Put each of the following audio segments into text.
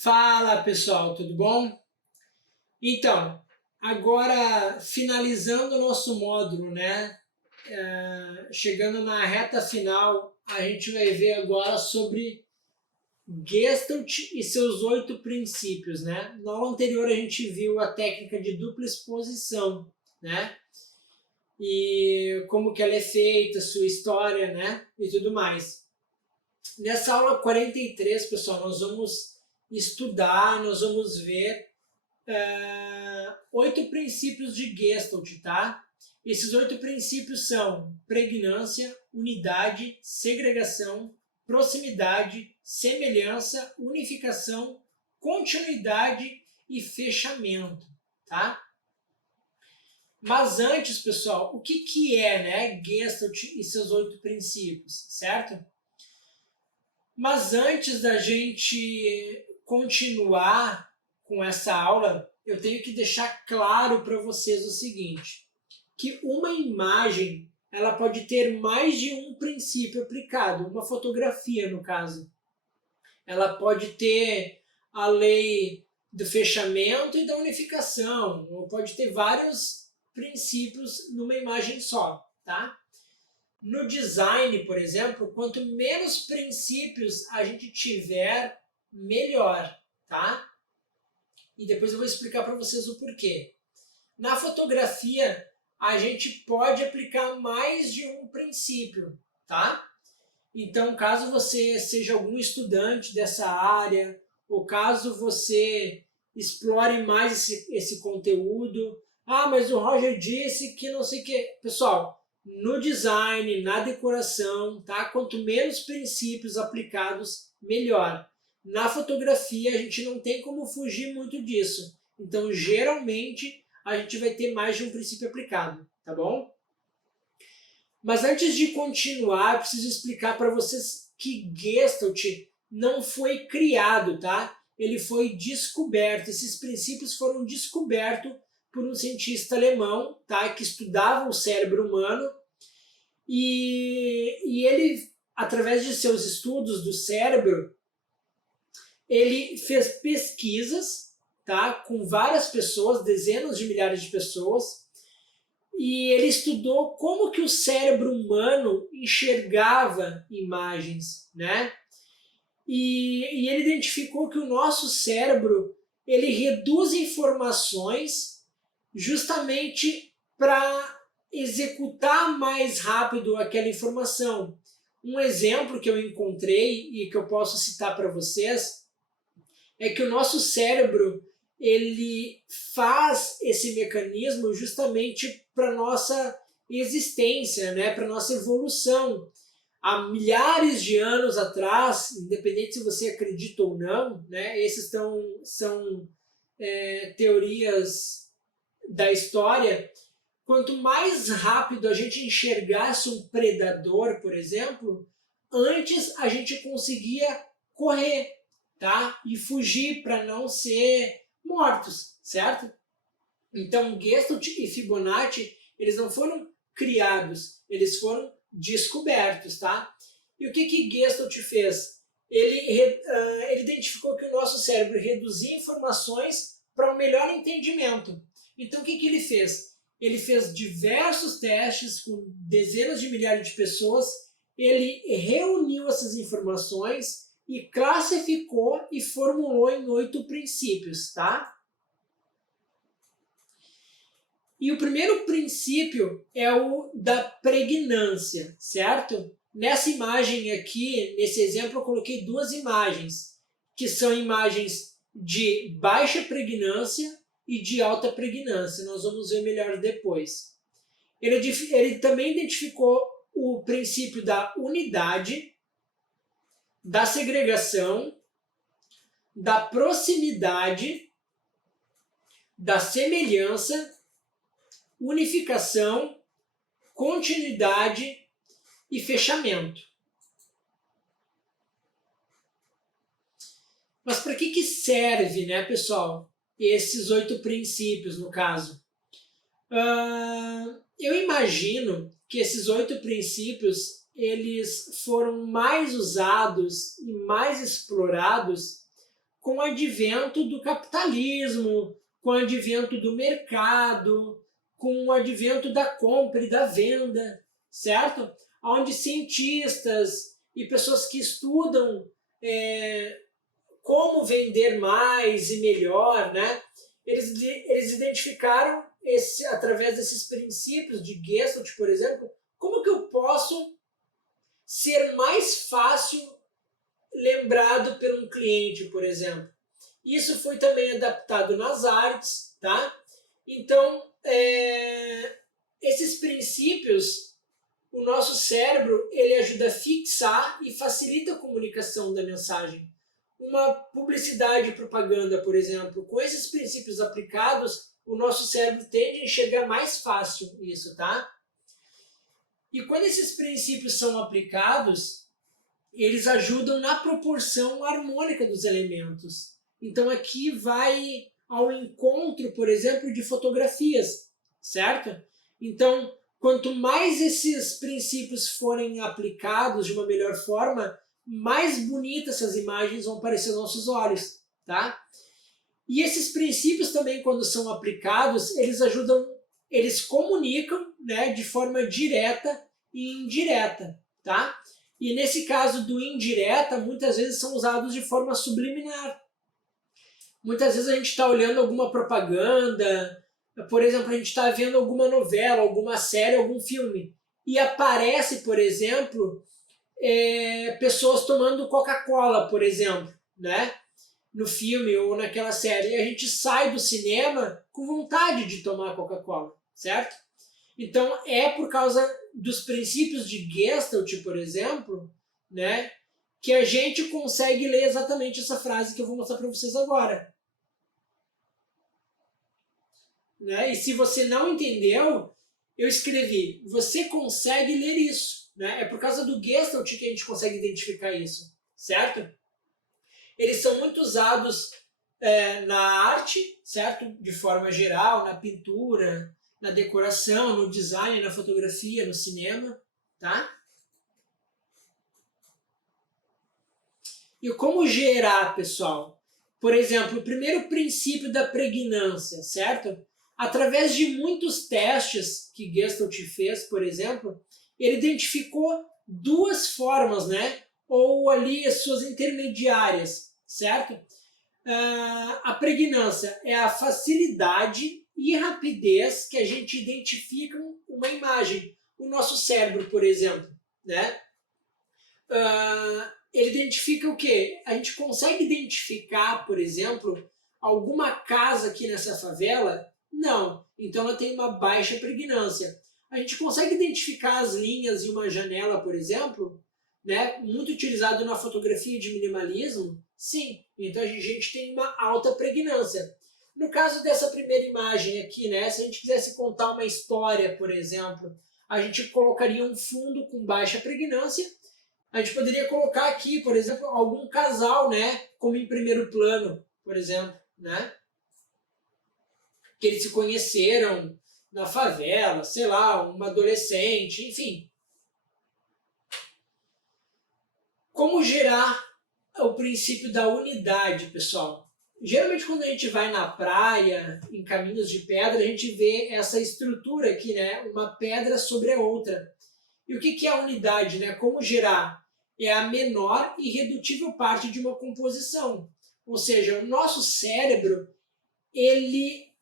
Fala pessoal, tudo bom? Então, agora finalizando o nosso módulo, né? Chegando na reta final, a gente vai ver agora sobre Gestalt e seus 8 princípios, né? Na aula anterior a gente viu a técnica de dupla exposição, né? E como que ela é feita, sua história, né? E tudo mais. Nessa aula 43, pessoal, nós vamos estudar, nós vamos ver 8 princípios de Gestalt, tá? Esses 8 princípios são pregnância, unidade, segregação, proximidade, semelhança, unificação, continuidade e fechamento, tá? Mas antes, pessoal, o que é, né, Gestalt e seus 8 princípios, certo? Mas antes da gente continuar com essa aula, eu tenho que deixar claro para vocês o seguinte, que uma imagem ela pode ter mais de um princípio aplicado, uma fotografia no caso. Ela pode ter a lei do fechamento e da unificação, ou pode ter vários princípios numa imagem só, tá? No design, por exemplo, quanto menos princípios a gente tiver, melhor, tá? E depois eu vou explicar para vocês o porquê. Na fotografia, a gente pode aplicar mais de um princípio, tá? Então, caso você seja algum estudante dessa área, ou caso você explore mais esse conteúdo, mas o Roger disse que não sei o que. Pessoal, no design, na decoração, tá? Quanto menos princípios aplicados, melhor. Na fotografia, a gente não tem como fugir muito disso. Então, geralmente, a gente vai ter mais de um princípio aplicado, tá bom? Mas antes de continuar, eu preciso explicar para vocês que Gestalt não foi criado, tá? Ele foi descoberto. Esses princípios foram descobertos por um cientista alemão, tá? Que estudava o cérebro humano e ele, através de seus estudos do cérebro, ele fez pesquisas, tá? Com várias pessoas, dezenas de milhares de pessoas, e ele estudou como que o cérebro humano enxergava imagens, né? E ele identificou que o nosso cérebro ele reduz informações justamente para executar mais rápido aquela informação. Um exemplo que eu encontrei e que eu posso citar para vocês é que o nosso cérebro ele faz esse mecanismo justamente para nossa existência, né, para nossa evolução. Há milhares de anos atrás, independente se você acredita ou não, né, esses são teorias da história. Quanto mais rápido a gente enxergasse um predador, por exemplo, antes a gente conseguia correr, tá? E fugir para não ser mortos, certo? Então, Gestalt e Fibonacci, eles não foram criados, eles foram descobertos, tá? E o que Gestalt fez? Ele identificou que o nosso cérebro reduzia informações para um melhor entendimento. Então, o que ele fez? Ele fez diversos testes com dezenas de milhares de pessoas, ele reuniu essas informações e classificou e formulou em 8 princípios, tá? E o primeiro princípio é o da pregnância, certo? Nessa imagem aqui, nesse exemplo, eu coloquei 2 imagens, que são imagens de baixa pregnância e de alta pregnância. Nós vamos ver melhor depois. Ele também identificou o princípio da unidade, da segregação, da proximidade, da semelhança, unificação, continuidade e fechamento. Mas para que serve, né, pessoal, esses 8 princípios, no caso? Eu imagino que esses 8 princípios eles foram mais usados e mais explorados com o advento do capitalismo, com o advento do mercado, com o advento da compra e da venda, certo? Onde cientistas e pessoas que estudam como vender mais e melhor, né? Eles identificaram, através desses princípios de Gestalt, por exemplo, como que eu posso ser mais fácil lembrado por um cliente, por exemplo. Isso foi também adaptado nas artes, tá? Então, esses princípios, o nosso cérebro, ele ajuda a fixar e facilita a comunicação da mensagem. Uma publicidade e propaganda, por exemplo, com esses princípios aplicados, o nosso cérebro tende a enxergar mais fácil isso, tá? E quando esses princípios são aplicados, eles ajudam na proporção harmônica dos elementos. Então aqui vai ao encontro, por exemplo, de fotografias, certo? Então, quanto mais esses princípios forem aplicados de uma melhor forma, mais bonitas essas imagens vão parecer aos nossos olhos, tá? E esses princípios também, quando são aplicados, eles comunicam, né, de forma direta e indireta, tá? E nesse caso do indireta, muitas vezes são usados de forma subliminar. Muitas vezes a gente está olhando alguma propaganda, por exemplo, a gente está vendo alguma novela, alguma série, algum filme, e aparece, por exemplo, pessoas tomando Coca-Cola, por exemplo, né? No filme ou naquela série. E a gente sai do cinema com vontade de tomar Coca-Cola, certo? Então, é por causa dos princípios de Gestalt, por exemplo, né, que a gente consegue ler exatamente essa frase que eu vou mostrar para vocês agora. Né? E se você não entendeu, eu escrevi, você consegue ler isso. Né? É por causa do Gestalt que a gente consegue identificar isso, certo? Eles são muito usados na arte, certo? De forma geral, na pintura, na decoração, no design, na fotografia, no cinema, tá? E como gerar, pessoal? Por exemplo, o primeiro princípio da pregnância, certo? Através de muitos testes que Gestalt fez, por exemplo, ele identificou duas formas, né? Ou ali as suas intermediárias, certo? A pregnância é a facilidade e rapidez que a gente identifica uma imagem. O nosso cérebro, por exemplo, né? Ele identifica o quê? A gente consegue identificar, por exemplo, alguma casa aqui nessa favela? Não. Então ela tem uma baixa pregnância. A gente consegue identificar as linhas em uma janela, por exemplo, né? Muito utilizado na fotografia de minimalismo? Sim. Então a gente tem uma alta pregnância. No caso dessa primeira imagem aqui, né? Se a gente quisesse contar uma história, por exemplo, a gente colocaria um fundo com baixa pregnância. A gente poderia colocar aqui, por exemplo, algum casal, né? Como em primeiro plano, por exemplo, né? Que eles se conheceram na favela, sei lá, uma adolescente, enfim. Como gerar o princípio da unidade, pessoal? Geralmente quando a gente vai na praia, em caminhos de pedra, a gente vê essa estrutura aqui, né? Uma pedra sobre a outra. E o que é a unidade, né? Como gerar? É a menor e irredutível parte de uma composição. Ou seja, o nosso cérebro, ele,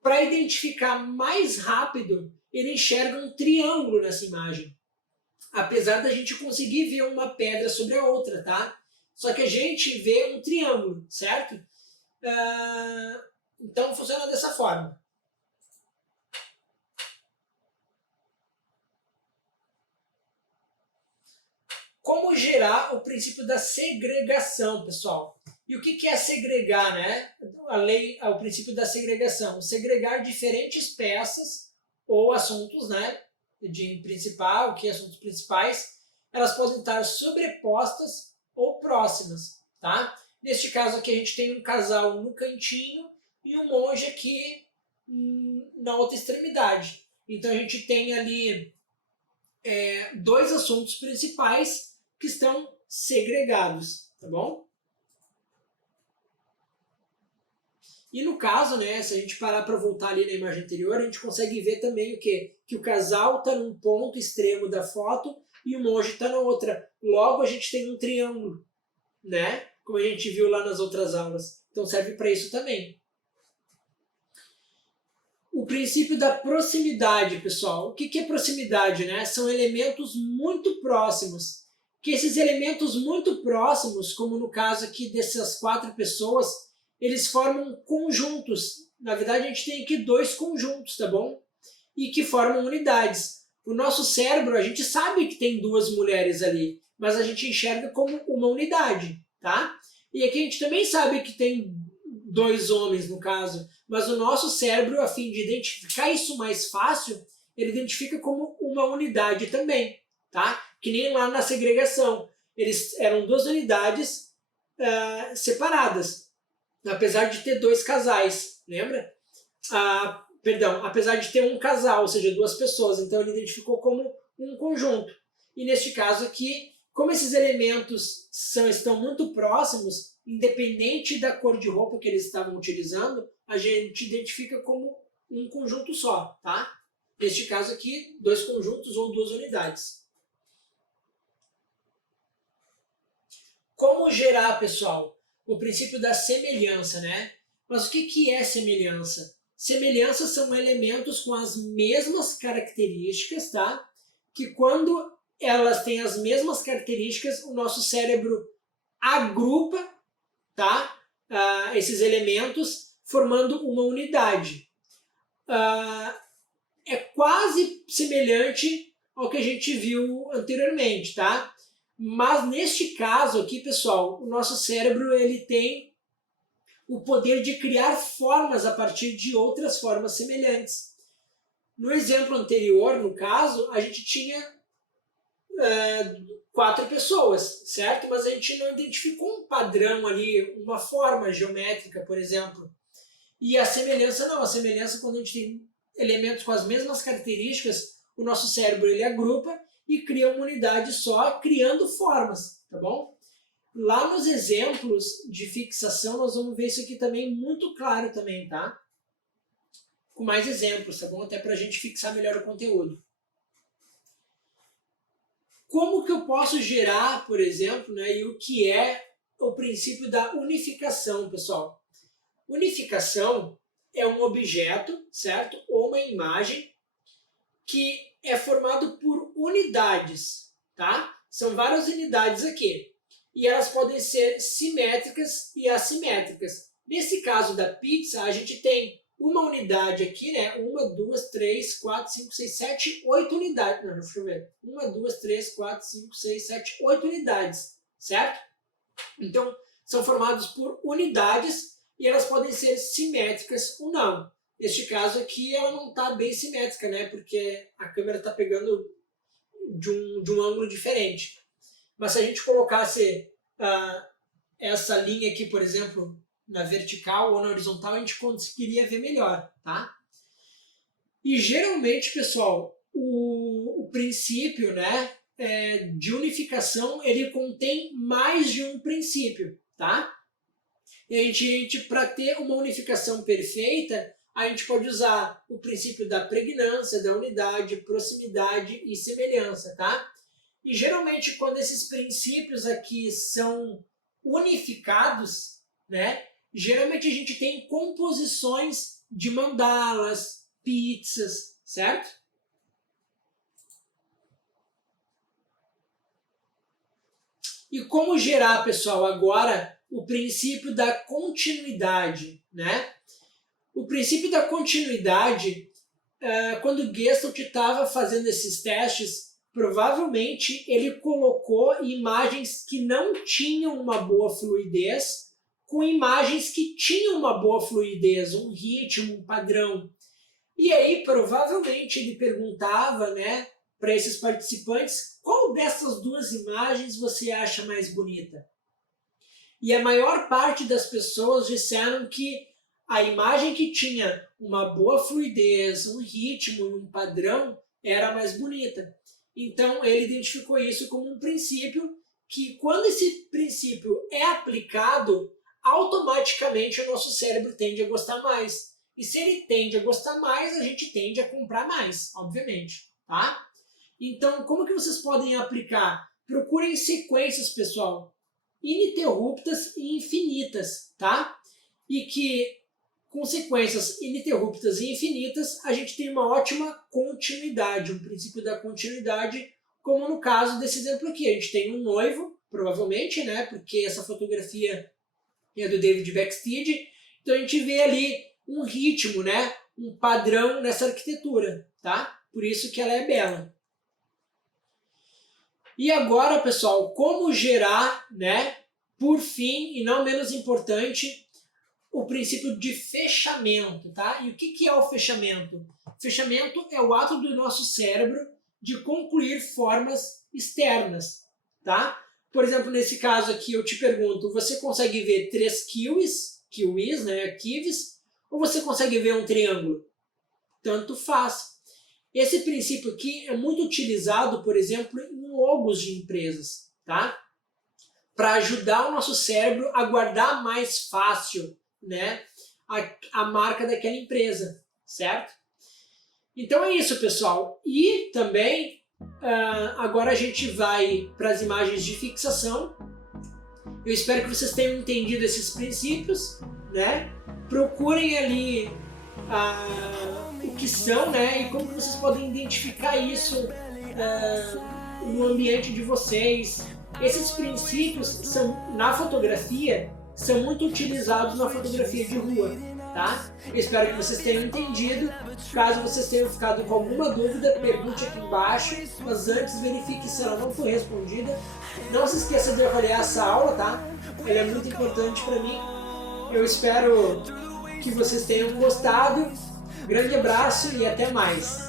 para identificar mais rápido, ele enxerga um triângulo nessa imagem. Apesar da gente conseguir ver uma pedra sobre a outra, tá? Só que a gente vê um triângulo, certo? Então funciona dessa forma. Como gerar o princípio da segregação, pessoal? E o que é segregar, né? O princípio da segregação. Segregar diferentes peças ou assuntos, né? De principal, que assuntos principais, elas podem estar sobrepostas ou próximas, tá? Neste caso aqui a gente tem um casal no cantinho e um monge aqui na outra extremidade. Então a gente tem ali dois assuntos principais que estão segregados, tá bom? E no caso, né, se a gente parar para voltar ali na imagem anterior, a gente consegue ver também o quê? Que o casal está num ponto extremo da foto e o monge está na outra. Logo, a gente tem um triângulo, né? Como a gente viu lá nas outras aulas. Então serve para isso também. O princípio da proximidade, pessoal. O que é proximidade, né? São elementos muito próximos. Que esses elementos muito próximos, como no caso aqui dessas 4 pessoas, eles formam conjuntos. Na verdade, a gente tem aqui 2 conjuntos, tá bom? E que formam unidades. O nosso cérebro, a gente sabe que tem 2 mulheres ali, mas a gente enxerga como uma unidade, tá? E aqui a gente também sabe que tem 2 homens, no caso, mas o nosso cérebro, a fim de identificar isso mais fácil, ele identifica como uma unidade também, tá? Que nem lá na segregação. Eles eram 2 unidades separadas, apesar de ter 2 casais, lembra? Perdão, apesar de ter um casal, ou seja, 2 pessoas, então ele identificou como um conjunto. E neste caso aqui, como esses elementos estão muito próximos, independente da cor de roupa que eles estavam utilizando, a gente identifica como um conjunto só, tá? Neste caso aqui, 2 conjuntos ou 2 unidades. Como gerar, pessoal? O princípio da semelhança, né? Mas o que é semelhança? Semelhanças são elementos com as mesmas características, tá? Que quando elas têm as mesmas características, o nosso cérebro agrupa, tá? Esses elementos formando uma unidade. É quase semelhante ao que a gente viu anteriormente, tá? Mas neste caso aqui, pessoal, o nosso cérebro ele tem o poder de criar formas a partir de outras formas semelhantes. No exemplo anterior, no caso, a gente tinha 4 pessoas, certo? Mas a gente não identificou um padrão ali, uma forma geométrica, por exemplo. E a semelhança não. A semelhança, quando a gente tem elementos com as mesmas características, o nosso cérebro ele agrupa e cria uma unidade só, criando formas, tá bom? Lá nos exemplos de fixação, nós vamos ver isso aqui também muito claro também, tá? Com mais exemplos, tá bom? Até para a gente fixar melhor o conteúdo. Como que eu posso gerar, por exemplo, né, e o que é o princípio da unificação, pessoal? Unificação é um objeto, certo? Ou uma imagem que é formado por unidades, tá? São várias unidades aqui. E elas podem ser simétricas e assimétricas. Nesse caso da pizza, a gente tem uma unidade aqui, né? 1, 2, 3, 4, 5, 6, 7, 8 unidades. Não, deixa eu ver. 1, 2, 3, 4, 5, 6, 7, 8 unidades, certo? Então, são formados por unidades e elas podem ser simétricas ou não. Neste caso aqui, ela não está bem simétrica, né? Porque a câmera está pegando de um ângulo diferente. Mas se a gente colocasse essa linha aqui, por exemplo, na vertical ou na horizontal, a gente conseguiria ver melhor, tá? E geralmente, pessoal, o princípio, né, de unificação, ele contém mais de um princípio, tá? E a gente para ter uma unificação perfeita, a gente pode usar o princípio da pregnância, da unidade, proximidade e semelhança, tá? E geralmente quando esses princípios aqui são unificados, né, geralmente a gente tem composições de mandalas, pizzas, certo? E como gerar, pessoal, agora o princípio da continuidade, né? O princípio da continuidade, quando Gestalt estava fazendo esses testes, provavelmente ele colocou imagens que não tinham uma boa fluidez com imagens que tinham uma boa fluidez, um ritmo, um padrão. E aí, provavelmente, ele perguntava, né, para esses participantes, qual dessas 2 imagens você acha mais bonita? E a maior parte das pessoas disseram que a imagem que tinha uma boa fluidez, um ritmo e um padrão era a mais bonita. Então, ele identificou isso como um princípio que, quando esse princípio é aplicado, automaticamente o nosso cérebro tende a gostar mais. E se ele tende a gostar mais, a gente tende a comprar mais, obviamente, tá? Então, como que vocês podem aplicar? Procurem sequências, pessoal, ininterruptas e infinitas, tá? E que com sequências ininterruptas e infinitas, a gente tem uma ótima continuidade, um princípio da continuidade, como no caso desse exemplo aqui. A gente tem um noivo, provavelmente, né? Porque essa fotografia é do David Backstead. Então a gente vê ali um ritmo, né? Um padrão nessa arquitetura, tá? Por isso que ela é bela. E agora, pessoal, como gerar, né? Por fim, e não menos importante, o princípio de fechamento, tá? E o que é o fechamento? Fechamento é o ato do nosso cérebro de concluir formas externas, tá? Por exemplo, nesse caso aqui eu te pergunto, você consegue ver 3 kiwis, né, kiwis, ou você consegue ver um triângulo? Tanto faz. Esse princípio aqui é muito utilizado, por exemplo, em logos de empresas, tá? Para ajudar o nosso cérebro a guardar mais fácil, né, a marca daquela empresa, certo? Então é isso, pessoal. E também, agora a gente vai para as imagens de fixação. Eu espero que vocês tenham entendido esses princípios, né? Procurem ali o que são, né? E como vocês podem identificar isso no ambiente de vocês. Esses princípios são, na fotografia, são muito utilizados na fotografia de rua, tá? Eu espero que vocês tenham entendido. Caso vocês tenham ficado com alguma dúvida, pergunte aqui embaixo, mas antes verifique se ela não foi respondida. Não se esqueça de avaliar essa aula, tá? Ela é muito importante para mim. Eu espero que vocês tenham gostado. Grande abraço e até mais!